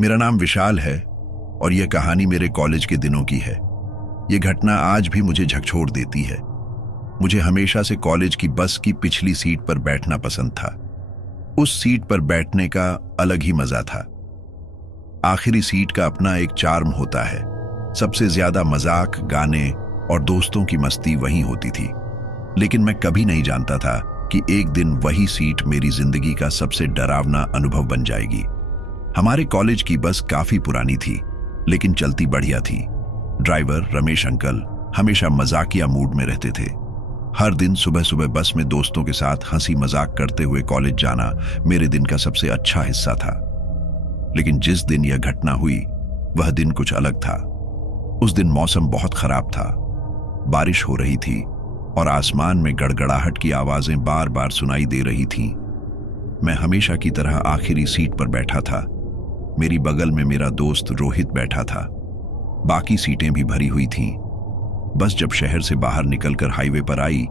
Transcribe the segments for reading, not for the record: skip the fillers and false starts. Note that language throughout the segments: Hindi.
मेरा नाम विशाल है और यह कहानी मेरे कॉलेज के दिनों की है। यह घटना आज भी मुझे झकझोर देती है। मुझे हमेशा से कॉलेज की बस की पिछली सीट पर बैठना पसंद था। उस सीट पर बैठने का अलग ही मजा था। आखिरी सीट का अपना एक चार्म होता है। सबसे ज्यादा मजाक, गाने और दोस्तों की मस्ती वहीं होती थी। लेकिन मैं कभी नहीं जानता था कि एक दिन वही सीट मेरी जिंदगी का सबसे डरावना अनुभव बन जाएगी। हमारे कॉलेज की बस काफी पुरानी थी, लेकिन चलती बढ़िया थी। ड्राइवर रमेश अंकल हमेशा मजाकिया मूड में रहते थे। हर दिन सुबह सुबह बस में दोस्तों के साथ हंसी मजाक करते हुए कॉलेज जाना मेरे दिन का सबसे अच्छा हिस्सा था। लेकिन जिस दिन यह घटना हुई, वह दिन कुछ अलग था। उस दिन मौसम बहुत खराब था। बारिश हो रही थी और आसमान में गड़गड़ाहट की आवाजें बार बार सुनाई दे रही थीं। मैं हमेशा की तरह आखिरी सीट पर बैठा था। मेरी बगल में मेरा दोस्त रोहित बैठा था। बाकी सीटें भी भरी हुई थीं। बस जब शहर से बाहर निकलकर हाईवे पर आई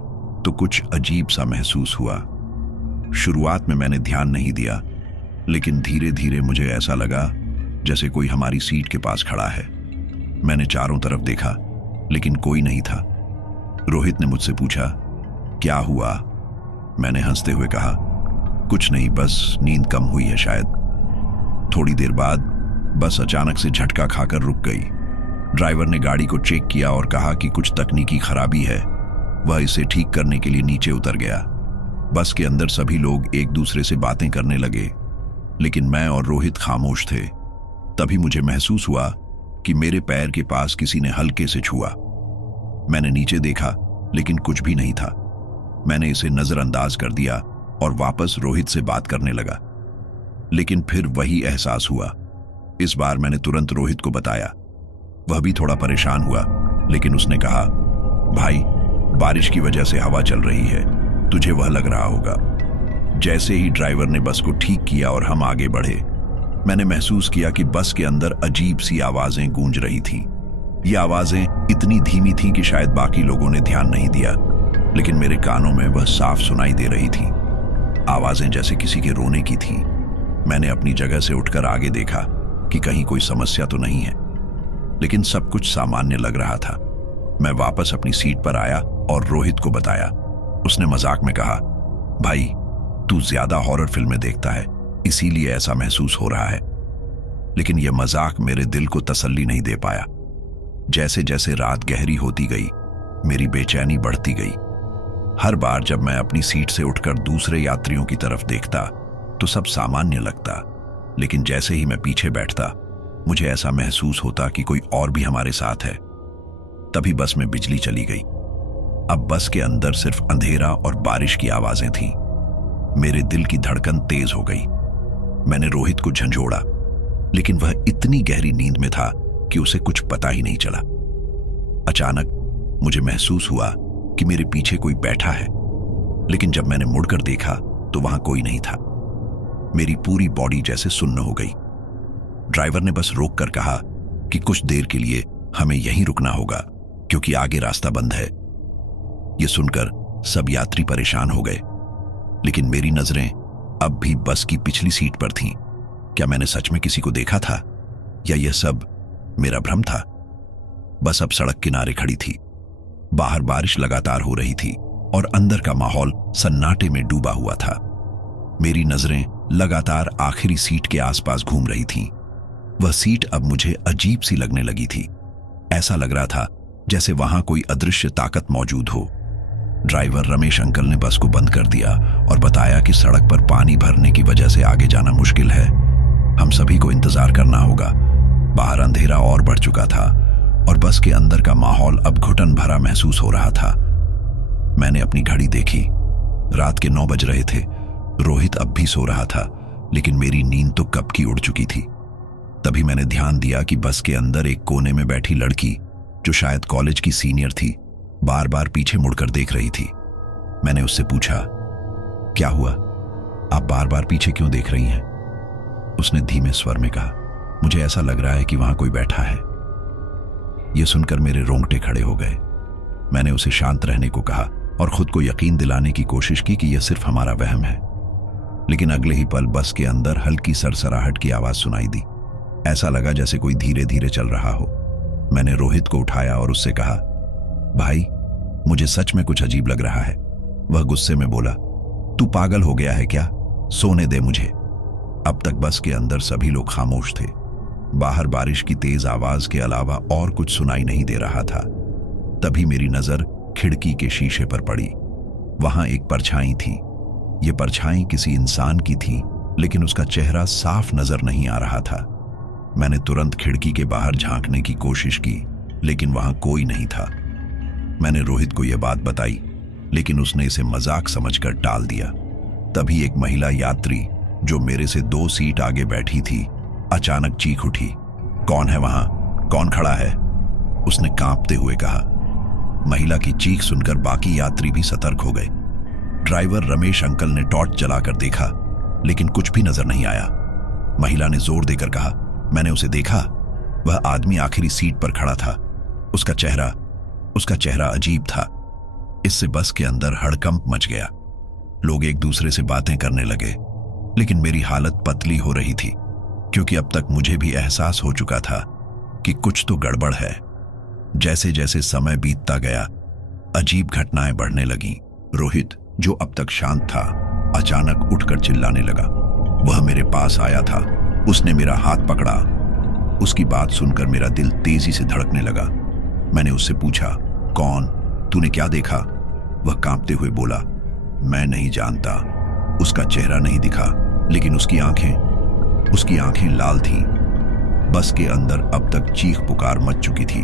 तो कुछ अजीब सा महसूस हुआ। शुरुआत में मैंने ध्यान नहीं दिया, लेकिन धीरे धीरे मुझे ऐसा लगा जैसे कोई हमारी सीट के पास खड़ा है। मैंने चारों तरफ देखा, लेकिन कोई नहीं था। रोहित ने मुझसे पूछा, क्या हुआ? मैंने हंसते हुए कहा, कुछ नहीं, बस नींद कम हुई है शायद। थोड़ी देर बाद बस अचानक से झटका खाकर रुक गई। ड्राइवर ने गाड़ी को चेक किया और कहा कि कुछ तकनीकी खराबी है। वह इसे ठीक करने के लिए नीचे उतर गया। बस के अंदर सभी लोग एक दूसरे से बातें करने लगे, लेकिन मैं और रोहित खामोश थे। तभी मुझे महसूस हुआ कि मेरे पैर के पास किसी ने हल्के से छुआ। मैंने नीचे देखा, लेकिन कुछ भी नहीं था। मैंने इसे नजरअंदाज कर दिया और वापस रोहित से बात करने लगा। लेकिन फिर वही एहसास हुआ। इस बार मैंने तुरंत रोहित को बताया। वह भी थोड़ा परेशान हुआ, लेकिन उसने कहा, भाई, बारिश की वजह से हवा चल रही है, तुझे वह लग रहा होगा। जैसे ही ड्राइवर ने बस को ठीक किया और हम आगे बढ़े, मैंने महसूस किया कि बस के अंदर अजीब सी आवाजें गूंज रही थीं। ये आवाजें इतनी धीमी थीं कि शायद बाकी लोगों ने ध्यान नहीं दिया, लेकिन मेरे कानों में वह साफ सुनाई दे रही थी। आवाजें जैसे किसी के रोने की थीं। मैंने अपनी जगह से उठकर आगे देखा कि कहीं कोई समस्या तो नहीं है, लेकिन सब कुछ सामान्य लग रहा था। मैं वापस अपनी सीट पर आया और रोहित को बताया। उसने मजाक में कहा, भाई, तू ज्यादा हॉरर फिल्में देखता है, इसीलिए ऐसा महसूस हो रहा है। लेकिन यह मजाक मेरे दिल को तसल्ली नहीं दे पाया। जैसे जैसे रात गहरी होती गई, मेरी बेचैनी बढ़ती गई। हर बार जब मैं अपनी सीट से उठकर दूसरे यात्रियों की तरफ देखता तो सब सामान्य लगता, लेकिन जैसे ही मैं पीछे बैठता, मुझे ऐसा महसूस होता कि कोई और भी हमारे साथ है। तभी बस में बिजली चली गई। अब बस के अंदर सिर्फ अंधेरा और बारिश की आवाजें थीं। मेरे दिल की धड़कन तेज हो गई। मैंने रोहित को झंझोड़ा, लेकिन वह इतनी गहरी नींद में था कि उसे कुछ पता ही नहीं चला। अचानक मुझे महसूस हुआ कि मेरे पीछे कोई बैठा है, लेकिन जब मैंने मुड़कर देखा तो वहां कोई नहीं था। मेरी पूरी बॉडी जैसे सुन्न हो गई। ड्राइवर ने बस रोक कर कहा कि कुछ देर के लिए हमें यहीं रुकना होगा, क्योंकि आगे रास्ता बंद है। यह सुनकर सब यात्री परेशान हो गए, लेकिन मेरी नजरें अब भी बस की पिछली सीट पर थीं। क्या मैंने सच में किसी को देखा था, या यह सब मेरा भ्रम था? बस अब सड़क किनारे खड़ी थी। बाहर बारिश लगातार हो रही थी और अंदर का माहौल सन्नाटे में डूबा हुआ था। मेरी नजरें लगातार आखिरी सीट के आसपास घूम रही थीं। वह सीट अब मुझे अजीब सी लगने लगी थी। ऐसा लग रहा था जैसे वहां कोई अदृश्य ताकत मौजूद हो। ड्राइवर रमेश अंकल ने बस को बंद कर दिया और बताया कि सड़क पर पानी भरने की वजह से आगे जाना मुश्किल है। हम सभी को इंतजार करना होगा। बाहर अंधेरा और बढ़ चुका था और बस के अंदर का माहौल अब घुटन भरा महसूस हो रहा था। मैंने अपनी घड़ी देखी। रात के 9 बज रहे थे। रोहित अब भी सो रहा था, लेकिन मेरी नींद तो कब की उड़ चुकी थी। तभी मैंने ध्यान दिया कि बस के अंदर एक कोने में बैठी लड़की, जो शायद कॉलेज की सीनियर थी, बार बार पीछे मुड़कर देख रही थी। मैंने उससे पूछा, क्या हुआ? आप बार बार पीछे क्यों देख रही हैं? उसने धीमे स्वर में कहा, मुझे ऐसा लग रहा है कि वहां कोई बैठा है। यह सुनकर मेरे रोंगटे खड़े हो गए। मैंने उसे शांत रहने को कहा और खुद को यकीन दिलाने की कोशिश की कि यह सिर्फ हमारा वहम है। लेकिन अगले ही पल बस के अंदर हल्की सरसराहट की आवाज सुनाई दी। ऐसा लगा जैसे कोई धीरे धीरे चल रहा हो। मैंने रोहित को उठाया और उससे कहा, भाई मुझे सच में कुछ अजीब लग रहा है। वह गुस्से में बोला, तू पागल हो गया है क्या? सोने दे मुझे। अब तक बस के अंदर सभी लोग खामोश थे। बाहर बारिश की तेज आवाज के अलावा और कुछ सुनाई नहीं दे रहा था। तभी मेरी नजर खिड़की के शीशे पर पड़ी। वहां एक परछाई थी। यह परछाई किसी इंसान की थी, लेकिन उसका चेहरा साफ नजर नहीं आ रहा था। मैंने तुरंत खिड़की के बाहर झांकने की कोशिश की, लेकिन वहां कोई नहीं था। मैंने रोहित को यह बात बताई, लेकिन उसने इसे मजाक समझकर टाल दिया। तभी एक महिला यात्री जो मेरे से 2 सीट आगे बैठी थी, अचानक चीख उठी, कौन है वहां? कौन खड़ा है? उसने कांपते हुए कहा। महिला की चीख सुनकर बाकी यात्री भी सतर्क हो गए। ड्राइवर रमेश अंकल ने टॉर्च जलाकर देखा, लेकिन कुछ भी नजर नहीं आया। महिला ने जोर देकर कहा, मैंने उसे देखा। वह आदमी आखिरी सीट पर खड़ा था। उसका चेहरा अजीब था। इससे बस के अंदर हड़कंप मच गया। लोग एक दूसरे से बातें करने लगे, लेकिन मेरी हालत पतली हो रही थी, क्योंकि अब तक मुझे भी एहसास हो चुका था कि कुछ तो गड़बड़ है। जैसे जैसे समय बीतता गया, अजीब घटनाएं बढ़ने लगीं। रोहित, जो अब तक शांत था, अचानक उठकर चिल्लाने लगा। वह मेरे पास आया था। उसने मेरा हाथ पकड़ा। उसकी बात सुनकर मेरा दिल तेजी से धड़कने लगा। मैंने उससे पूछा, कौन? तूने क्या देखा? वह कांपते हुए बोला, मैं नहीं जानता। उसका चेहरा नहीं दिखा, लेकिन उसकी आंखें लाल थीं। बस के अंदर अब तक चीख पुकार मच चुकी थी।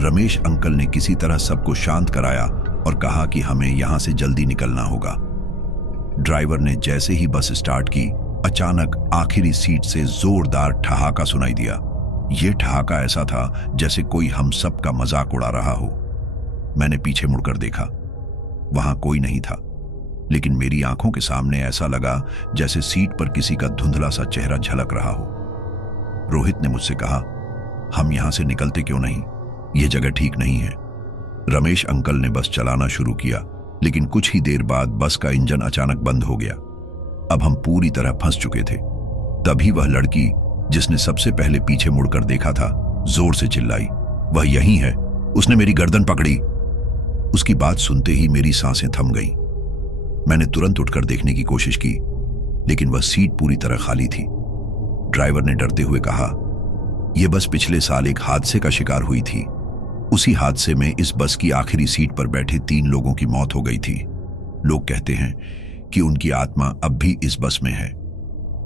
रमेश अंकल ने किसी तरह सबको शांत कराया और कहा कि हमें यहां से जल्दी निकलना होगा। ड्राइवर ने जैसे ही बस स्टार्ट की, अचानक आखिरी सीट से जोरदार ठहाका सुनाई दिया। यह ठहाका ऐसा था जैसे कोई हम सब का मजाक उड़ा रहा हो। मैंने पीछे मुड़कर देखा। वहां कोई नहीं था, लेकिन मेरी आंखों के सामने ऐसा लगा जैसे सीट पर किसी का धुंधला सा चेहरा झलक रहा हो। रोहित ने मुझसे कहा, हम यहां से निकलते क्यों नहीं? यह जगह ठीक नहीं है। रमेश अंकल ने बस चलाना शुरू किया, लेकिन कुछ ही देर बाद बस का इंजन अचानक बंद हो गया। अब हम पूरी तरह फंस चुके थे। तभी वह लड़की जिसने सबसे पहले पीछे मुड़कर देखा था, जोर से चिल्लाई, वह यही है, उसने मेरी गर्दन पकड़ी। उसकी बात सुनते ही मेरी सांसें थम गईं। मैंने तुरंत उठकर देखने की कोशिश की, लेकिन वह सीट पूरी तरह खाली थी। ड्राइवर ने डरते हुए कहा, यह बस पिछले साल एक हादसे का शिकार हुई थी। उसी हादसे में इस बस की आखिरी सीट पर बैठे 3 लोगों की मौत हो गई थी। लोग कहते हैं कि उनकी आत्मा अब भी इस बस में है।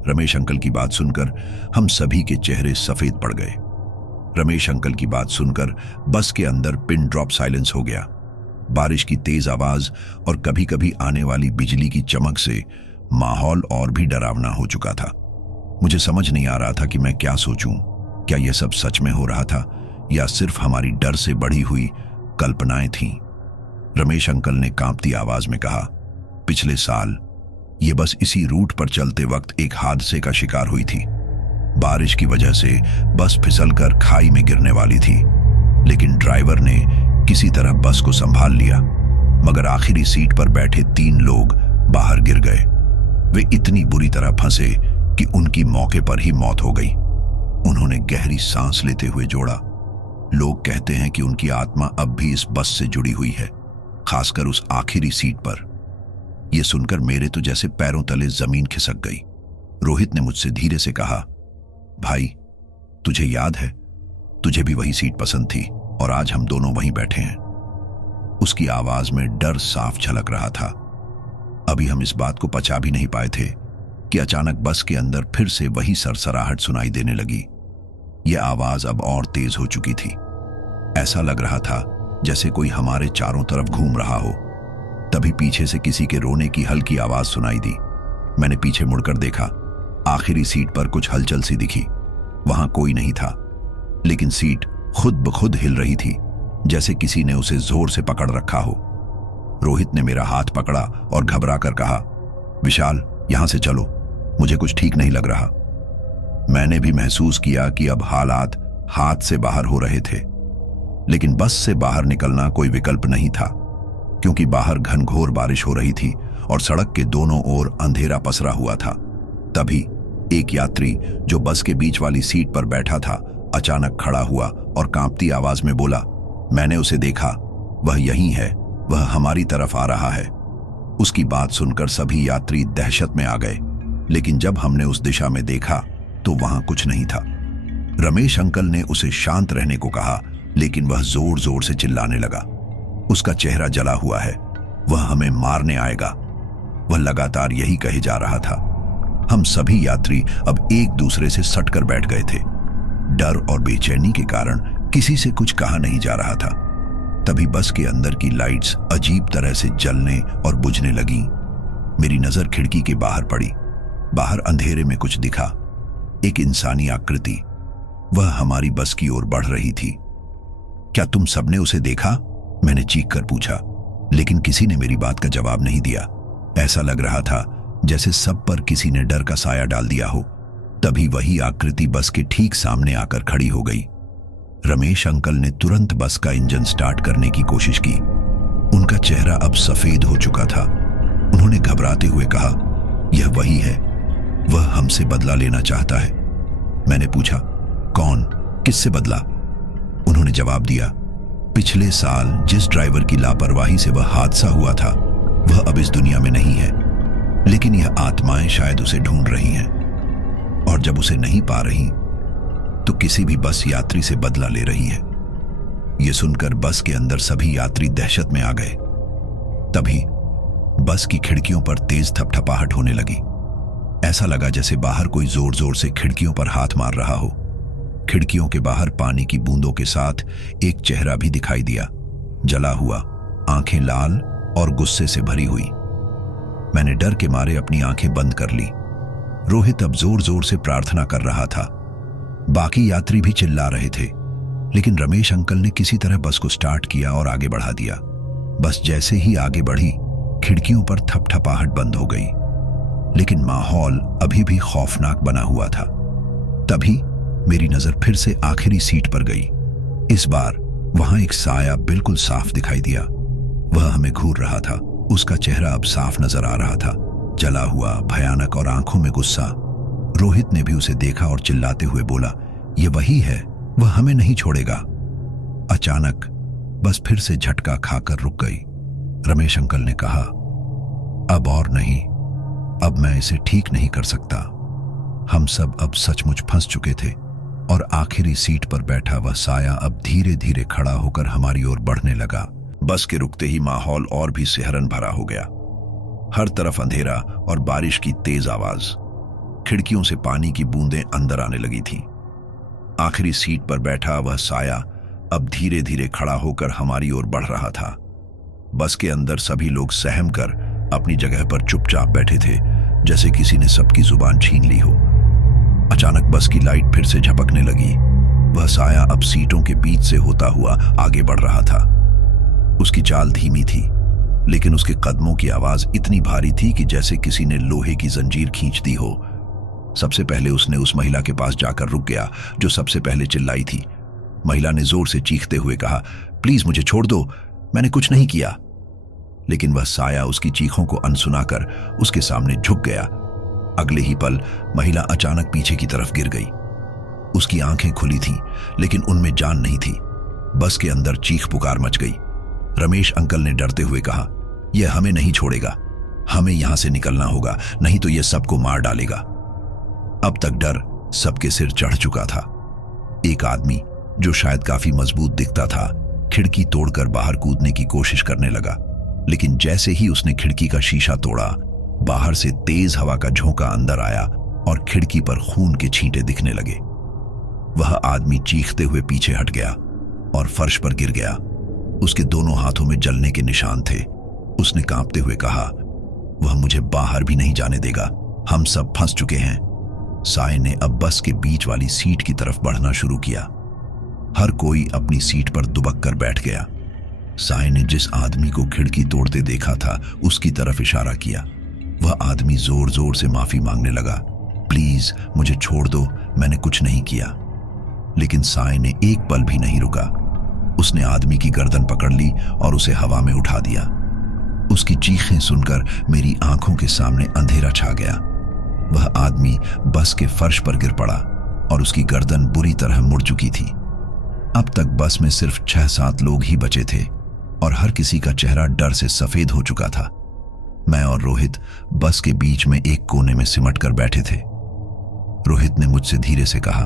रमेश अंकल की बात सुनकर हम सभी के चेहरे सफेद पड़ गए। रमेश अंकल की बात सुनकर बस के अंदर पिन ड्रॉप साइलेंस हो गया। बारिश की तेज आवाज और कभी कभी आने वाली बिजली की चमक से माहौल और भी डरावना हो चुका था। मुझे समझ नहीं आ रहा था कि मैं क्या सोचूं। क्या यह सब सच में हो रहा था या सिर्फ हमारी डर से बढ़ी हुई कल्पनाएं थीं? रमेश अंकल ने कांपती आवाज में कहा, पिछले साल यह बस इसी रूट पर चलते वक्त एक हादसे का शिकार हुई थी। बारिश की वजह से बस फिसलकर खाई में गिरने वाली थी, लेकिन ड्राइवर ने किसी तरह बस को संभाल लिया, मगर आखिरी सीट पर बैठे 3 लोग बाहर गिर गए। वे इतनी बुरी तरह फंसे कि उनकी मौके पर ही मौत हो गई। उन्होंने गहरी सांस लेते हुए जोड़ा, लोग कहते हैं कि उनकी आत्मा अब भी इस बस से जुड़ी हुई है, खासकर उस आखिरी सीट पर। यह सुनकर मेरे तो जैसे पैरों तले जमीन खिसक गई। रोहित ने मुझसे धीरे से कहा, भाई तुझे याद है, तुझे भी वही सीट पसंद थी और आज हम दोनों वहीं बैठे हैं। उसकी आवाज में डर साफ झलक रहा था। अभी हम इस बात को पचा भी नहीं पाए थे कि अचानक बस के अंदर फिर से वही सरसराहट सुनाई देने लगी। यह आवाज अब और तेज हो चुकी थी। ऐसा लग रहा था जैसे कोई हमारे चारों तरफ घूम रहा हो। तभी पीछे से किसी के रोने की हल्की आवाज सुनाई दी। मैंने पीछे मुड़कर देखा। आखिरी सीट पर कुछ हलचल सी दिखी। वहां कोई नहीं था, लेकिन सीट खुद ब खुद हिल रही थी, जैसे किसी ने उसे जोर से पकड़ रखा हो। रोहित ने मेरा हाथ पकड़ा और घबराकर कहा, विशाल यहां से चलो, मुझे कुछ ठीक नहीं लग रहा। मैंने भी महसूस किया कि अब हालात हाथ से बाहर हो रहे थे, लेकिन बस से बाहर निकलना कोई विकल्प नहीं था, क्योंकि बाहर घनघोर बारिश हो रही थी और सड़क के दोनों ओर अंधेरा पसरा हुआ था। तभी एक यात्री जो बस के बीच वाली सीट पर बैठा था अचानक खड़ा हुआ और कांपती आवाज में बोला, मैंने उसे देखा, वह यहीं है, वह हमारी तरफ आ रहा है। उसकी बात सुनकर सभी यात्री दहशत में आ गए, लेकिन जब हमने उस दिशा में देखा तो वहां कुछ नहीं था। रमेश अंकल ने उसे शांत रहने को कहा, लेकिन वह जोर जोर से चिल्लाने लगा। उसका चेहरा जला हुआ है, वह हमें मारने आएगा, वह लगातार यही कहे जा रहा था। हम सभी यात्री अब एक दूसरे से सटकर बैठ गए थे। डर और बेचैनी के कारण किसी से कुछ कहा नहीं जा रहा था। तभी बस के अंदर की लाइट्स अजीब तरह से जलने और बुझने लगीं। मेरी नजर खिड़की के बाहर पड़ी। बाहर अंधेरे में कुछ दिखा, एक इंसानी आकृति। वह हमारी बस की ओर बढ़ रही थी। क्या तुम सबने उसे देखा? मैंने चीख कर पूछा, लेकिन किसी ने मेरी बात का जवाब नहीं दिया। ऐसा लग रहा था जैसे सब पर किसी ने डर का साया डाल दिया हो। तभी वही आकृति बस के ठीक सामने आकर खड़ी हो गई। रमेश अंकल ने तुरंत बस का इंजन स्टार्ट करने की कोशिश की। उनका चेहरा अब सफेद हो चुका था। उन्होंने घबराते हुए कहा, यह वही है, वह हमसे बदला लेना चाहता है। मैंने पूछा, कौन, किससे बदला? उन्होंने जवाब दिया, पिछले साल जिस ड्राइवर की लापरवाही से वह हादसा हुआ था, वह अब इस दुनिया में नहीं है, लेकिन यह आत्माएं शायद उसे ढूंढ रही हैं, और जब उसे नहीं पा रही तो किसी भी बस यात्री से बदला ले रही है। यह सुनकर बस के अंदर सभी यात्री दहशत में आ गए। तभी बस की खिड़कियों पर तेज थपथपाहट होने लगी। ऐसा लगा जैसे बाहर कोई जोर जोर से खिड़कियों पर हाथ मार रहा हो। खिड़कियों के बाहर पानी की बूंदों के साथ एक चेहरा भी दिखाई दिया, जला हुआ, आंखें लाल और गुस्से से भरी हुई। मैंने डर के मारे अपनी आंखें बंद कर ली। रोहित अब जोर जोर से प्रार्थना कर रहा था। बाकी यात्री भी चिल्ला रहे थे, लेकिन रमेश अंकल ने किसी तरह बस को स्टार्ट किया और आगे बढ़ा दिया। बस जैसे ही आगे बढ़ी, खिड़कियों पर थपथपाहट बंद हो गई, लेकिन माहौल अभी भी खौफनाक बना हुआ था। तभी मेरी नजर फिर से आखिरी सीट पर गई। इस बार वहां एक साया बिल्कुल साफ दिखाई दिया। वह हमें घूर रहा था। उसका चेहरा अब साफ नजर आ रहा था, जला हुआ, भयानक और आंखों में गुस्सा। रोहित ने भी उसे देखा और चिल्लाते हुए बोला, यह वही है, वह हमें नहीं छोड़ेगा। अचानक बस फिर से झटका खाकर रुक गई। रमेश अंकल ने कहा, अब और नहीं, अब मैं इसे ठीक नहीं कर सकता। हम सब अब सचमुच फंस चुके थे और आखिरी सीट पर बैठा वह साया अब धीरे धीरे खड़ा होकर हमारी ओर बढ़ने लगा। बस के रुकते ही माहौल और भी सिहरन भरा हो गया। हर तरफ अंधेरा और बारिश की तेज आवाज। खिड़कियों से पानी की बूंदें अंदर आने लगी थीं। आखिरी सीट पर बैठा वह साया अब धीरे धीरे खड़ा होकर हमारी ओर बढ़ रहा था। बस के अंदर सभी लोग सहम कर अपनी जगह पर चुपचाप बैठे थे, जैसे किसी ने सबकी जुबान छीन ली हो। अचानक बस की लाइट फिर से झपकने लगी। वह साया अब सीटों के बीच से होता हुआ आगे बढ़ रहा था। उसकी चाल धीमी थी, लेकिन उसके कदमों की आवाज इतनी भारी थी कि जैसे किसी ने लोहे की जंजीर खींच दी हो। सबसे पहले उसने उस महिला के पास जाकर रुक गया जो सबसे पहले चिल्लाई थी। महिला ने जोर से चीखते हुए कहा, प्लीज मुझे छोड़ दो, मैंने कुछ नहीं किया। लेकिन वह साया उसकी चीखों को अनसुना कर उसके सामने झुक गया। अगले ही पल महिला अचानक पीछे की तरफ गिर गई। उसकी आंखें खुली थीं, लेकिन उनमें जान नहीं थी। बस के अंदर चीख पुकार मच गई। रमेश अंकल ने डरते हुए कहा, यह हमें नहीं छोड़ेगा, हमें यहां से निकलना होगा, नहीं तो यह सबको मार डालेगा। अब तक डर सबके सिर चढ़ चुका था। एक आदमी जो शायद काफी मजबूत दिखता था, खिड़की तोड़कर बाहर कूदने की कोशिश करने लगा, लेकिन जैसे ही उसने खिड़की का शीशा तोड़ा, बाहर से तेज हवा का झोंका अंदर आया और खिड़की पर खून के छींटे दिखने लगे। वह आदमी चीखते हुए पीछे हट गया और फर्श पर गिर गया। उसके दोनों हाथों में जलने के निशान थे। उसने कांपते हुए कहा, वह मुझे बाहर भी नहीं जाने देगा, हम सब फंस चुके हैं। साय ने अब बस के बीच वाली सीट की तरफ बढ़ना शुरू किया। हर कोई अपनी सीट पर दुबक कर बैठ गया। साय ने जिस आदमी को खिड़की तोड़ते देखा था उसकी तरफ इशारा किया। वह आदमी जोर जोर से माफी मांगने लगा, प्लीज मुझे छोड़ दो, मैंने कुछ नहीं किया। लेकिन साय ने एक पल भी नहीं रुका। उसने आदमी की गर्दन पकड़ ली और उसे हवा में उठा दिया। उसकी चीखें सुनकर मेरी आंखों के सामने अंधेरा छा गया। वह आदमी बस के फर्श पर गिर पड़ा और उसकी गर्दन बुरी तरह मुड़ चुकी थी। अब तक बस में सिर्फ 6-7 लोग ही बचे थे और हर किसी का चेहरा डर से सफेद हो चुका था। मैं और रोहित बस के बीच में एक कोने में सिमट कर बैठे थे। रोहित ने मुझसे धीरे से कहा,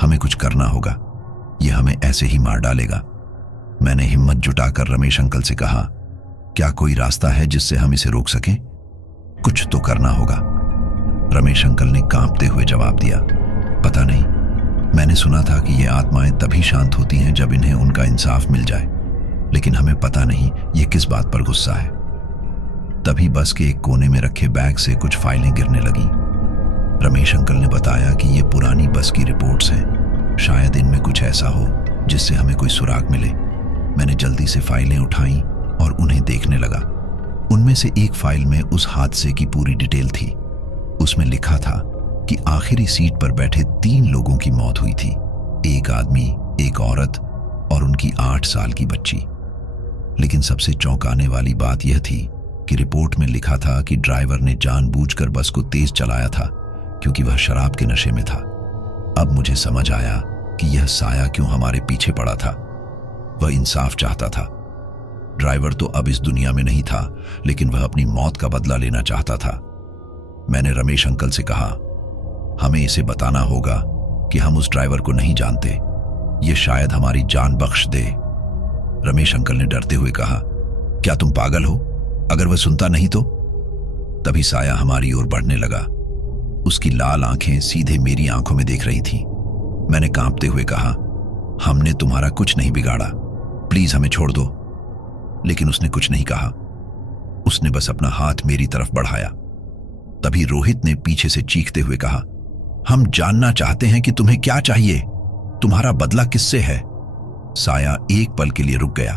हमें कुछ करना होगा, यह हमें ऐसे ही मार डालेगा। मैंने हिम्मत जुटाकर रमेश अंकल से कहा, क्या कोई रास्ता है जिससे हम इसे रोक सकें? कुछ तो करना होगा। रमेश अंकल ने कांपते हुए जवाब दिया, पता नहीं, मैंने सुना था कि ये आत्माएं तभी शांत होती हैं जब इन्हें उनका इंसाफ मिल जाए, लेकिन हमें पता नहीं ये किस बात पर गुस्सा है। तभी बस के एक कोने में रखे बैग से कुछ फाइलें गिरने लगीं। रमेश अंकल ने बताया कि ये पुरानी बस की रिपोर्ट्स हैं, शायद इनमें कुछ ऐसा हो जिससे हमें कोई सुराग मिले। मैंने जल्दी से फाइलें उठाईं और उन्हें देखने लगा। उनमें से एक फाइल में उस हादसे की पूरी डिटेल थी। उसमें लिखा था कि आखिरी सीट पर बैठे 3 लोगों की मौत हुई थी, एक आदमी, एक औरत और उनकी 8 साल की बच्ची। लेकिन सबसे चौंकाने वाली बात यह थी कि रिपोर्ट में लिखा था कि ड्राइवर ने जानबूझकर बस को तेज चलाया था क्योंकि वह शराब के नशे में था। अब मुझे समझ आया कि यह साया क्यों हमारे पीछे पड़ा था। वह इंसाफ चाहता था। ड्राइवर तो अब इस दुनिया में नहीं था, लेकिन वह अपनी मौत का बदला लेना चाहता था। मैंने रमेश अंकल से कहा, हमें इसे बताना होगा कि हम उस ड्राइवर को नहीं जानते, ये शायद हमारी जान बख्श दे। रमेश अंकल ने डरते हुए कहा, क्या तुम पागल हो? अगर वह सुनता नहीं तो? तभी साया हमारी ओर बढ़ने लगा। उसकी लाल आंखें सीधे मेरी आंखों में देख रही थी। मैंने कांपते हुए कहा, हमने तुम्हारा कुछ नहीं बिगाड़ा, प्लीज हमें छोड़ दो। लेकिन उसने कुछ नहीं कहा। उसने बस अपना हाथ मेरी तरफ बढ़ाया। तभी रोहित ने पीछे से चीखते हुए कहा, हम जानना चाहते हैं कि तुम्हें क्या चाहिए, तुम्हारा बदला किससे है? साया एक पल के लिए रुक गया।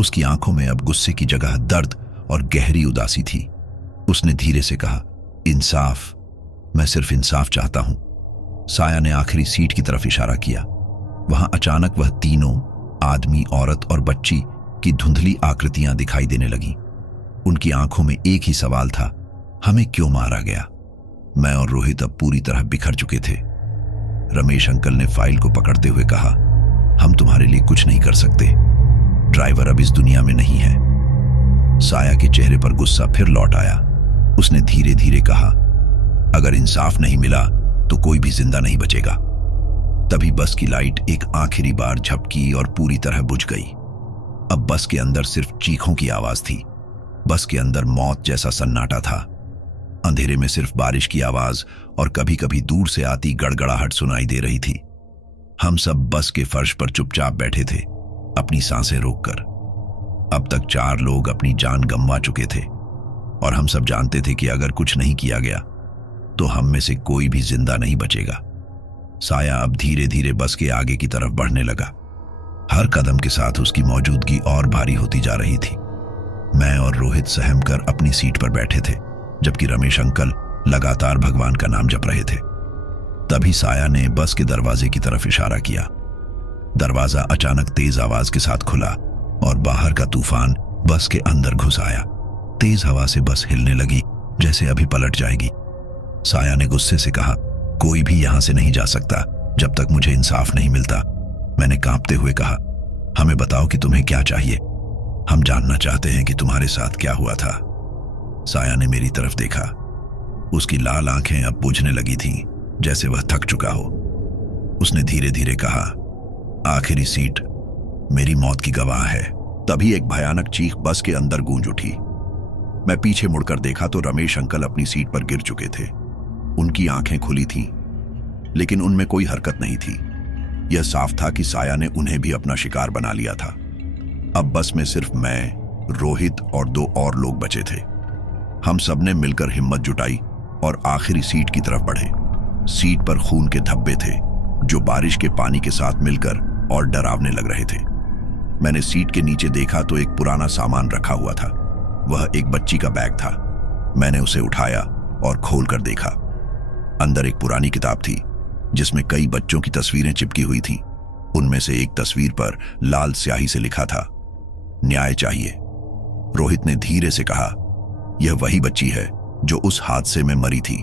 उसकी आंखों में अब गुस्से की जगह दर्द और गहरी उदासी थी। उसने धीरे से कहा, इंसाफ, मैं सिर्फ इंसाफ चाहता हूं। साया ने आखिरी सीट की तरफ इशारा किया। वहां अचानक वह तीनों, आदमी, औरत और बच्ची की धुंधली आकृतियां दिखाई देने लगीं। उनकी आंखों में एक ही सवाल था, हमें क्यों मारा गया? मैं और रोहित अब पूरी तरह बिखर चुके थे। रमेश अंकल ने फाइल को पकड़ते हुए कहा, हम तुम्हारे लिए कुछ नहीं कर सकते, ड्राइवर अब इस दुनिया में नहीं है। साया के चेहरे पर गुस्सा फिर लौट आया। उसने धीरे धीरे कहा, अगर इंसाफ नहीं मिला तो कोई भी जिंदा नहीं बचेगा। तभी बस की लाइट एक आखिरी बार झपकी और पूरी तरह बुझ गई। अब बस के अंदर सिर्फ चीखों की आवाज थी। बस के अंदर मौत जैसा सन्नाटा था। अंधेरे में सिर्फ बारिश की आवाज और कभी कभी दूर से आती गड़गड़ाहट सुनाई दे रही थी। हम सब बस के फर्श पर चुपचाप बैठे थे, अपनी सांसें रोककर। अब तक 4 लोग अपनी जान गंवा चुके थे और हम सब जानते थे कि अगर कुछ नहीं किया गया तो हम में से कोई भी जिंदा नहीं बचेगा। साया अब धीरे धीरे बस के आगे की तरफ बढ़ने लगा। हर कदम के साथ उसकी मौजूदगी और भारी होती जा रही थी। मैं और रोहित सहम कर अपनी सीट पर बैठे थे, जबकि रमेश अंकल लगातार भगवान का नाम जप रहे थे। तभी साया ने बस के दरवाजे की तरफ इशारा किया। दरवाजा अचानक तेज आवाज के साथ खुला और बाहर का तूफान बस के अंदर घुस आया। तेज हवा से बस हिलने लगी, जैसे अभी पलट जाएगी। साया ने गुस्से से कहा, कोई भी यहां से नहीं जा सकता जब तक मुझे इंसाफ नहीं मिलता। मैंने कांपते हुए कहा, हमें बताओ कि तुम्हें क्या चाहिए, हम जानना चाहते हैं कि तुम्हारे साथ क्या हुआ था। साया ने मेरी तरफ देखा। उसकी लाल आंखें अब बुझने लगी थीं, जैसे वह थक चुका हो। उसने धीरे धीरे कहा, आखिरी सीट मेरी मौत की गवाह है। तभी एक भयानक चीख बस के अंदर गूंज उठी। मैं पीछे मुड़कर देखा तो रमेश अंकल अपनी सीट पर गिर चुके थे। उनकी आंखें खुली थीं, लेकिन उनमें कोई हरकत नहीं थी। यह साफ था कि साया ने उन्हें भी अपना शिकार बना लिया था। अब बस में सिर्फ मैं, रोहित और 2 और लोग बचे थे। हम सबने मिलकर हिम्मत जुटाई और आखिरी सीट की तरफ बढ़े। सीट पर खून के धब्बे थे, जो बारिश के पानी के साथ मिलकर और डरावने लग रहे थे। मैंने सीट के नीचे देखा तो एक पुराना सामान रखा हुआ था। वह एक बच्ची का बैग था। मैंने उसे उठाया और खोलकर देखा। अंदर एक पुरानी किताब थी, जिसमें कई बच्चों की तस्वीरें चिपकी हुई थीं। उनमें से एक तस्वीर पर लाल स्याही से लिखा था, न्याय चाहिए। रोहित ने धीरे से कहा, यह वही बच्ची है जो उस हादसे में मरी थी।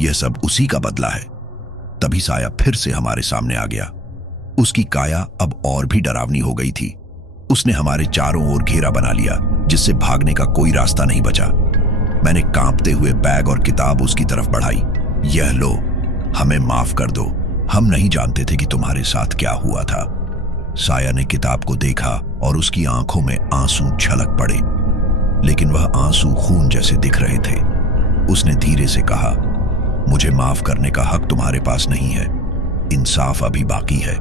यह सब उसी का बदला है। तभी साया फिर से हमारे सामने आ गया। उसकी काया अब और भी डरावनी हो गई थी। उसने हमारे चारों ओर घेरा बना लिया, जिससे भागने का कोई रास्ता नहीं बचा। मैंने कांपते हुए बैग और किताब उसकी तरफ बढ़ाई। यह लो, हमें माफ कर दो, हम नहीं जानते थे कि तुम्हारे साथ क्या हुआ था। साया ने किताब को देखा और उसकी आंखों में आंसू छलक पड़े, लेकिन वह आंसू खून जैसे दिख रहे थे। उसने धीरे से कहा, मुझे माफ करने का हक तुम्हारे पास नहीं है, इंसाफ अभी बाकी है।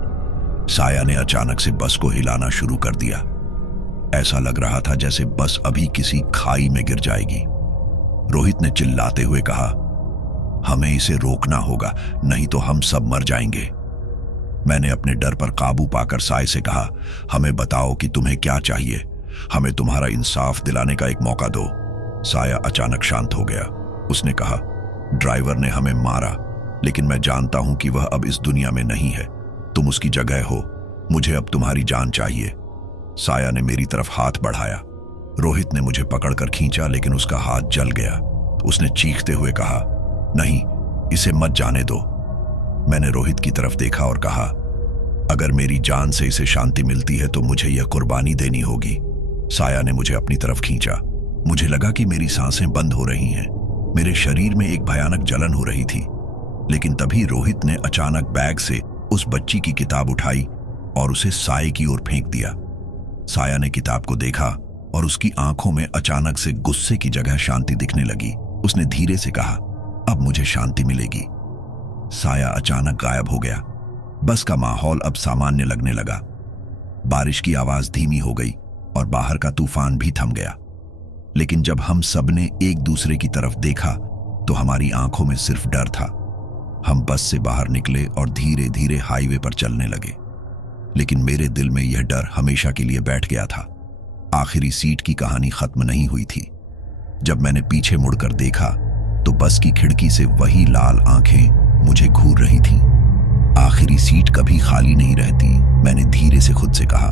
साया ने अचानक से बस को हिलाना शुरू कर दिया। ऐसा लग रहा था जैसे बस अभी किसी खाई में गिर जाएगी। रोहित ने चिल्लाते हुए कहा, हमें इसे रोकना होगा, नहीं तो हम सब मर जाएंगे। मैंने अपने डर पर काबू पाकर साय से कहा, हमें बताओ कि तुम्हें क्या चाहिए, हमें तुम्हारा इंसाफ दिलाने का एक मौका दो। साया अचानक शांत हो गया। उसने कहा, ड्राइवर ने हमें मारा, लेकिन मैं जानता हूं कि वह अब इस दुनिया में नहीं है। तुम उसकी जगह हो, मुझे अब तुम्हारी जान चाहिए। साया ने मेरी तरफ हाथ बढ़ाया। रोहित ने मुझे पकड़कर खींचा, लेकिन उसका हाथ जल गया। उसने चीखते हुए कहा, नहीं, इसे मत जाने दो। मैंने रोहित की तरफ देखा और कहा, अगर मेरी जान से इसे शांति मिलती है तो मुझे यह कुर्बानी देनी होगी। साया ने मुझे अपनी तरफ खींचा। मुझे लगा कि मेरी सांसें बंद हो रही हैं। मेरे शरीर में एक भयानक जलन हो रही थी। लेकिन तभी रोहित ने अचानक बैग से उस बच्ची की किताब उठाई और उसे साये की ओर फेंक दिया। साया ने किताब को देखा और उसकी आंखों में अचानक से गुस्से की जगह शांति दिखने लगी। उसने धीरे से कहा, अब मुझे शांति मिलेगी। साया अचानक गायब हो गया। बस का माहौल अब सामान्य लगने लगा। बारिश की आवाज धीमी हो गई और बाहर का तूफान भी थम गया। लेकिन जब हम सबने एक दूसरे की तरफ देखा तो हमारी आंखों में सिर्फ डर था। हम बस से बाहर निकले और धीरे धीरे हाईवे पर चलने लगे। लेकिन मेरे दिल में यह डर हमेशा के लिए बैठ गया था। आखिरी सीट की कहानी खत्म नहीं हुई थी। जब मैंने पीछे मुड़कर देखा तो बस की खिड़की से वही लाल आंखें मुझे घूर रही थीं। आखिरी सीट कभी खाली नहीं रहती, मैंने धीरे से खुद से कहा।